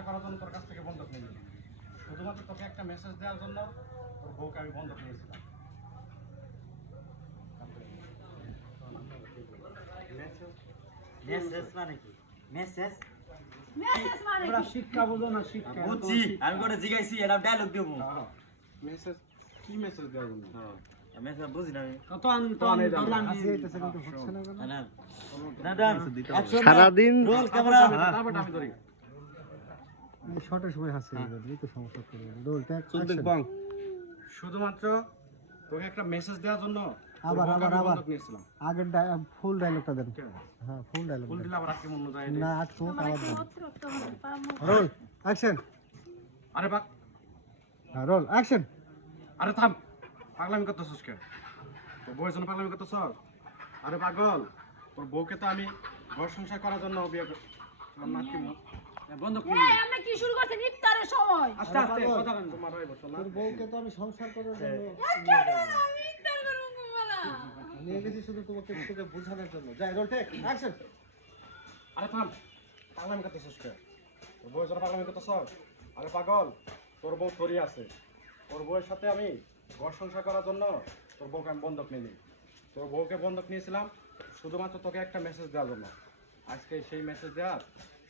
সংসার করার জন্য তোর কাছ থেকে বন্ধক নিয়ে শুধুমাত্র তোকে একটা মেসেজ দেওয়ার জন্য তোর বউকে আমি বন্ধক নিয়েছিলাম। মেসেজ মানে কি? মেসেজ মেসেজ মানে তোরা কি? শিক্ষা বোঝো না, শিক্ষা বুঝছি, আমি করে জিগাইছি, এটা ডায়লগ দেবো। মেসেজ কি মেসেজ দেওয়ার জন্য? মেসেজ বুঝি না আমি। সারাদিন রোল ক্যামেরা। তারপর আমি ধরি শর্টের সময় হাসি এই তো সমস্যা করে রোলটা শুধুমাত্র তোকে একটা মেসেজ দেওয়ার জন্য আবার নিয়েছিলাম। আগের ফুল ডায়লগটা দেন। হ্যাঁ ফুল ডায়লগ ফুল দিলে আবার আটকে মনে যায় না আটকো আমার আবার একটা দেন। অতিরিক্ত হবে, পামো। Roll action. আরে বাক, হ্যাঁ রোল অ্যাকশন। আরে থাম, পাগলামি করতেছিস কেন? তোর বউয়ের জন্য পাগলামি করতেছ? আরে পাগল, তোর বউকে তো আমি ঘর সংসার করার জন্য বিয়ে বন্ধ করি। এই, আমরা কি শুরু করছেন ইফতারের সময়? আস্তে আস্তে কথা বলেন, তোমার ওই বসো না। তোর বউকে তো আমি সংসার করার জন্য আমি ইফতার করব বলা। নিয়ে গেছি শুধু তোকে বোঝানোর জন্য। যাই রোল টেক অ্যাকশন। আরে থাম, পাগলামি করতেছিস কেন? তোর বউয়ের জন্য পাগলামি করতেছ? আরে পাগল, তোর বউ তোরই আছে। তোর বউয়ের সাথে আমি ঘর সংসার করার জন্য তোর বউকে আমি বন্ধক নিই। তোর বউকে বন্ধক নিয়েছিলাম শুধুমাত্র তোকে একটা মেসেজ দেওয়ার জন্য। আজকে সেই মেসেজ দেওয়ার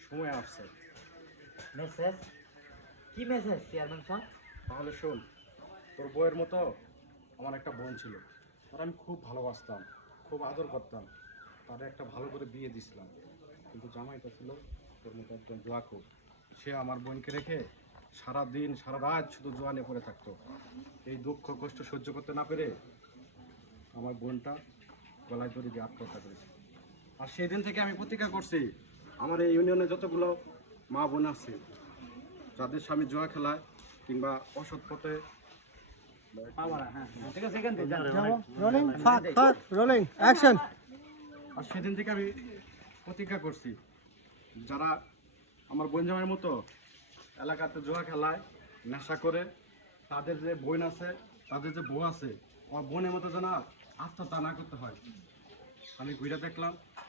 সময় আসছে। মেসেজ কি মেসেজ চেয়ারম্যান সাহেব? তাহলে শোন, তোর বউয়ের মতো আমার একটা বোন ছিল, তার আমি খুব ভালোবাসতাম, খুব আদর করতাম, তার একটা ভালো করে বিয়ে দিয়েছিলাম। কিন্তু জামাইটা ছিল তোর মতো একজন জোয়াকুর। সে আমার বোনকে রেখে সারা দিন সারা রাত শুধু জোয়া নিয়ে পড়ে থাকতো। এই দুঃখ কষ্ট সহ্য করতে না পেরে আমার বোনটা গলায় দড়ি দিয়ে আত্মহত্যা করেছে। আর সেই দিন থেকে আমি প্রতিজ্ঞা করছি, আমার এই ইউনিয়নে যতগুলো মা বোন আছে যাদের স্বামী জুয়া খেলায় কিংবা অসৎ পথে রোলিং ফাক ফাক রোলিং অ্যাকশন। আর সেদিন থেকে আমি প্রতিজ্ঞা করছি, যারা আমার বোন জামাইয়ের মতো এলাকাতে জুয়া খেলায় নেশা করে, তাদের যে বোন আছে, তাদের যে বউ আছে, আমার বোনের মতো যেন আত্মহত্যা না করতে হয়। আমি ঘুরে দেখলাম